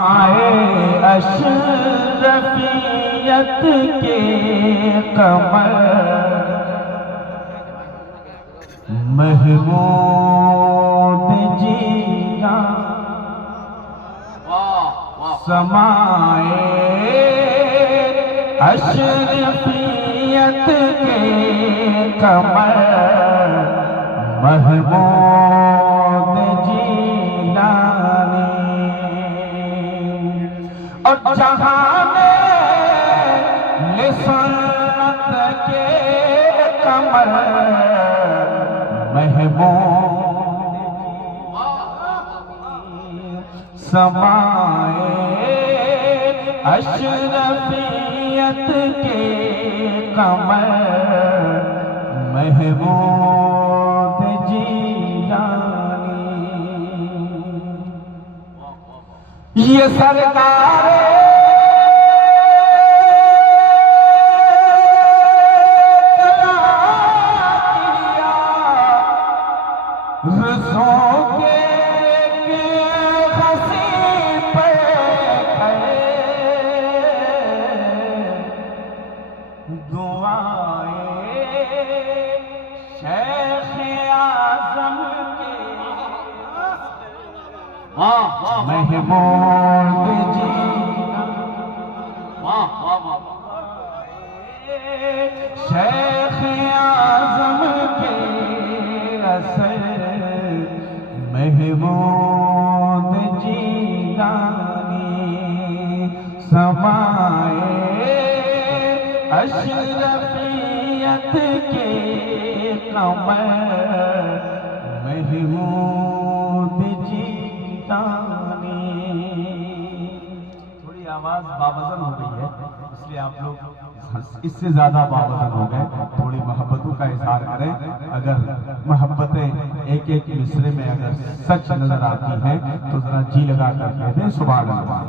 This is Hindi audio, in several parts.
आए अशरफियत के कमर महमूद जीना समाए अशरफियत के कमर महमूद जीलानी और जहां में लिसानत के कमर महमूद समाए अशरफियत के कमर महमूद जीलानी। ये सरकार रज़ों के हंसी पे दुआए शेख आज़म के महमूद जीना शेख आज़म के असर महमूद जीलानी समाए अशरफियत के कमर महमूद जीलानी। थोड़ी आवाज बावजन हो गई है, इसलिए आप लोग इससे ज्यादा बावजन हो गए। थोड़ी मोहब्बतों का इजहार करें। अगर मोहब्बतें एक एक मिसरे में अगर सच नजर आती हैं तो जरा जी लगा कर कह दें सुभान अल्लाह।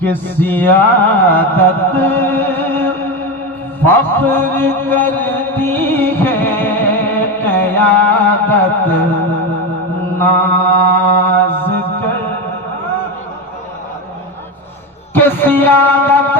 कि सियादत फख्र करती है, क़यादत नाज़ कर। कि सियादत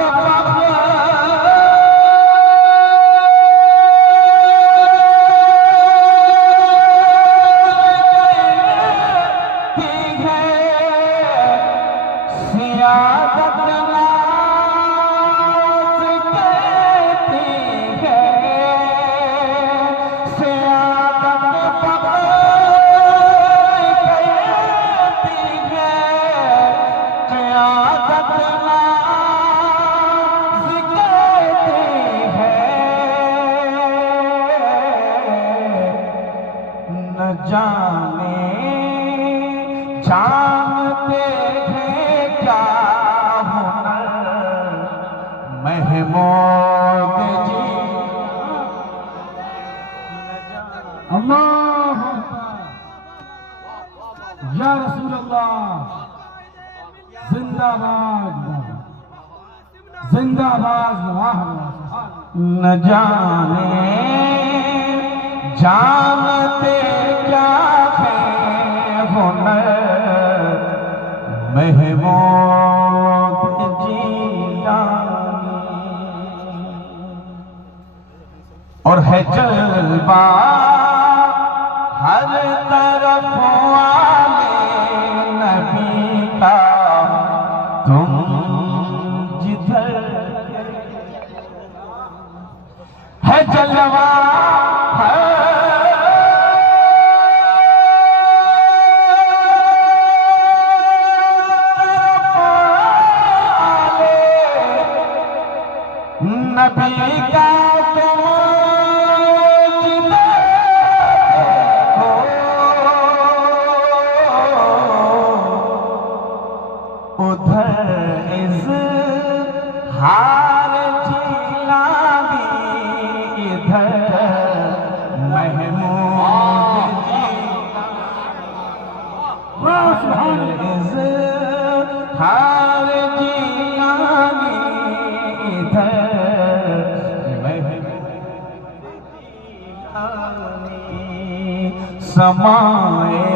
जाने जानते हैं क्या हुनर महमूद जी। अल्लाह या रसूल अल्लाह जिंदाबाद जिंदाबाद। न जाने जानते क्या है हुनर महमूद जीलानी। और है जलवा हर तरफ वाले नबी का, तुम जिधर है जलवा नबी का तुम जिधर हो, उधर इज़हार जिलानी, इधर महमूद इज़हार जिलानी, इधर समाए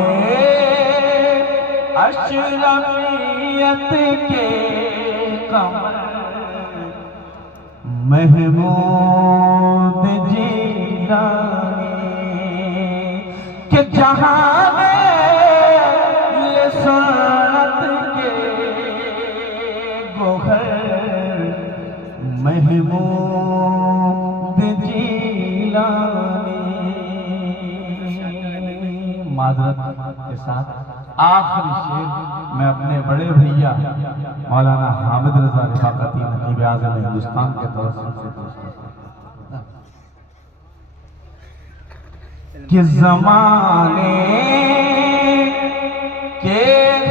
अशरफियत के कमर महमूद जीलानी के जहां में लिसानत के गोहर महमूद जीलानी। माजरत के साथ आखिरी शेर मैं अपने बड़े भैया मौलाना हामिद रजा रिफाकती नकीब आज़म हिंदुस्तान के तवज्जुह से पेश करता हूं कि ज़माने के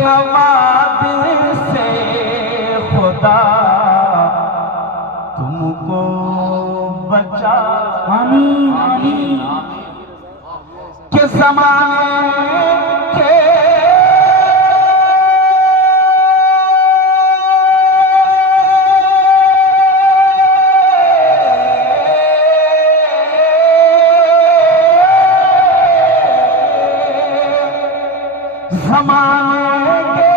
हवादिस से खुदा तुमको बचा। आमीन आमीन। कि ज़माने के ज़माने के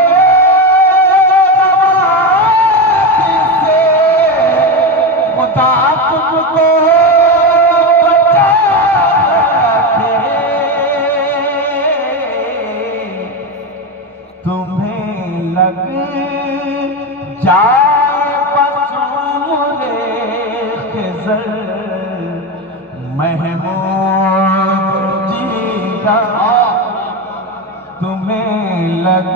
हवादिस से खुदा तुमको बचा के तुम्हें लग जाए बसूरे खिज़र महमूद जीगा। तुम्हें लग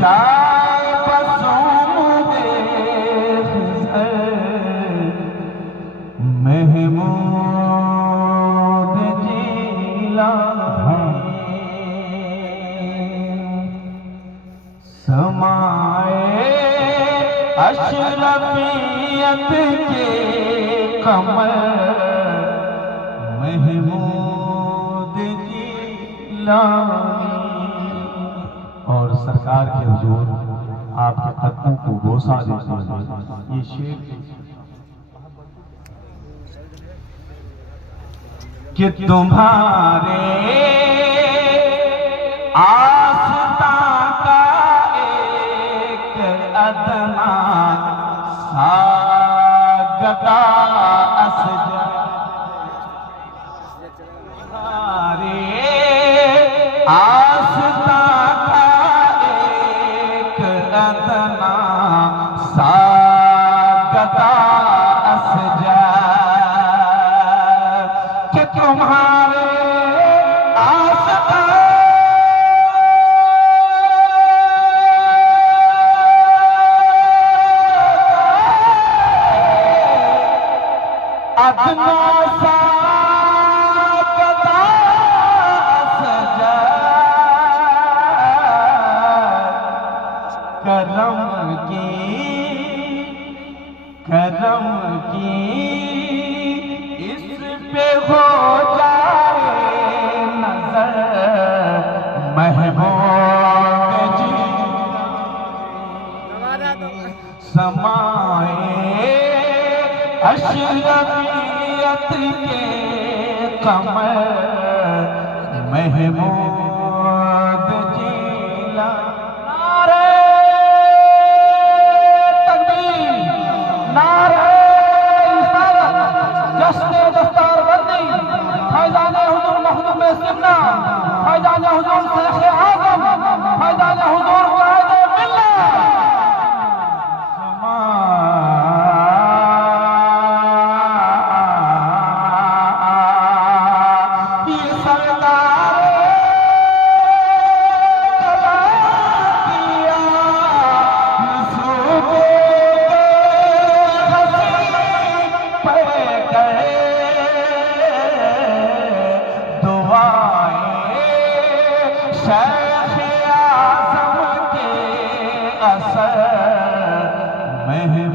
जाए बसूरे खिज़र महमूद जीलानी। समाए अशरफियत के कमर महमूद जीलानी। और सरकार के हुजूर आपके कदमों को बोसा देते हुए ये शेर कि तुम्हारे आस्था का एक अदना सा गदा असजा। तुम्हारे आस्था का एक अदना सा गदा असजा कि तुम्हारे आस्था अदना सा गदा सजा करम की इस पे हो जाए नजर महबूब जी। समाए अशरफियत के कमर महमूद जीला। नारे तकबीर, नारे रिसालत, जश्न दस्तारबंदी, फैज़ाने हुज़ूर मखदूम सिन्ना, फैज़ाने हुज़ूर शेख आज़म, फैज़ाने हुज़ूर कायदे मिल्लत। शेख आज़म के असर महमूद